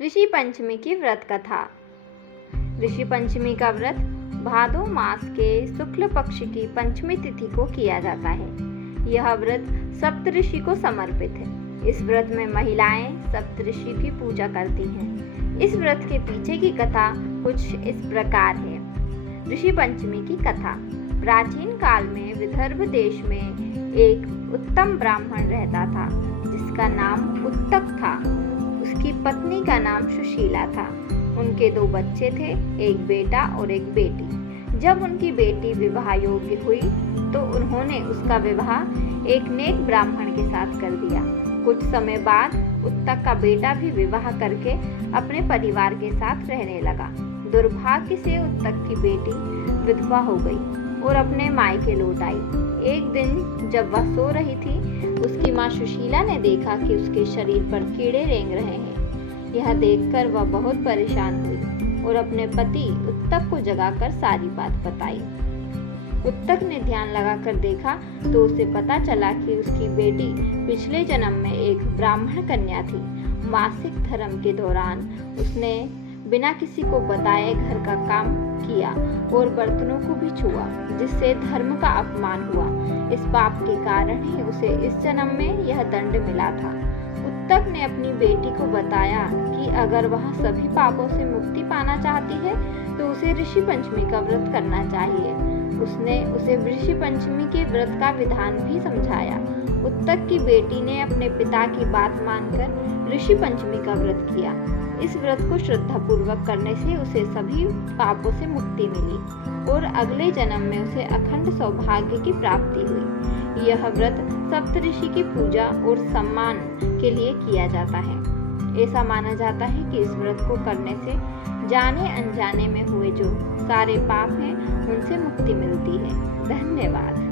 ऋषि पंचमी की व्रत कथा। ऋषि पंचमी का व्रत भादो मास के शुक्ल पक्ष की पंचमी तिथि को किया जाता है। यह व्रत सप्तऋषि को समर्पित है। इस व्रत में महिलाएं सप्तऋषि की पूजा करती हैं। इस व्रत के पीछे की कथा कुछ इस प्रकार है। ऋषि पंचमी की कथा। प्राचीन काल में विदर्भ देश में एक उत्तम ब्राह्मण रहता था जिसका नाम उत्तक था। उसकी पत्नी का नाम सुशीला था। उनके 2 बच्चे थे, एक बेटा और एक बेटी। जब उनकी बेटी विवाह योग्य हुई तो उन्होंने उसका विवाह एक नेक ब्राह्मण के साथ कर दिया। कुछ समय बाद उत्तक का बेटा भी विवाह करके अपने परिवार के साथ रहने लगा। दुर्भाग्य से उत्तक की बेटी विधवा हो गई और अपने मायके लौट आई। एक दिन जब वह सो रही थी, उसकी माँ सुशीला ने देखा कि उसके शरीर पर कीड़े रेंग रहे हैं। यह देखकर वह बहुत परेशान हुई और अपने पति उत्तक को जगाकर सारी बात बताई। उत्तक ने ध्यान लगाकर देखा तो उसे पता चला कि उसकी बेटी पिछले जन्म में एक ब्राह्मण कन्या थी। मासिक धर्म के दौरान उसने बिना किसी को बताए घर का काम किया और बर्तनों को भी छुआ, जिससे धर्म का अपमान हुआ। इस पाप के कारण ही उसे इस जन्म में यह दंड मिला था। उत्तक ने अपनी बेटी को बताया कि अगर वह सभी पापों से मुक्ति पाना चाहती है तो उसे ऋषि पंचमी का व्रत करना चाहिए। उसने उसे ऋषि पंचमी के व्रत का विधान भी समझाया। उत्तक की बेटी ने अपने पिता की बात मानकर ऋषि पंचमी का व्रत किया। इस व्रत को श्रद्धापूर्वक करने से उसे सभी पापों से मुक्ति मिली और अगले जन्म में उसे अखंड सौभाग्य की प्राप्ति हुई। यह व्रत सप्तऋषि की पूजा और सम्मान के लिए किया जाता है। ऐसा माना जाता है कि इस व्रत को करने से जाने अनजाने में हुए जो सारे पाप हैं उनसे मुक्ति मिलती है। धन्यवाद।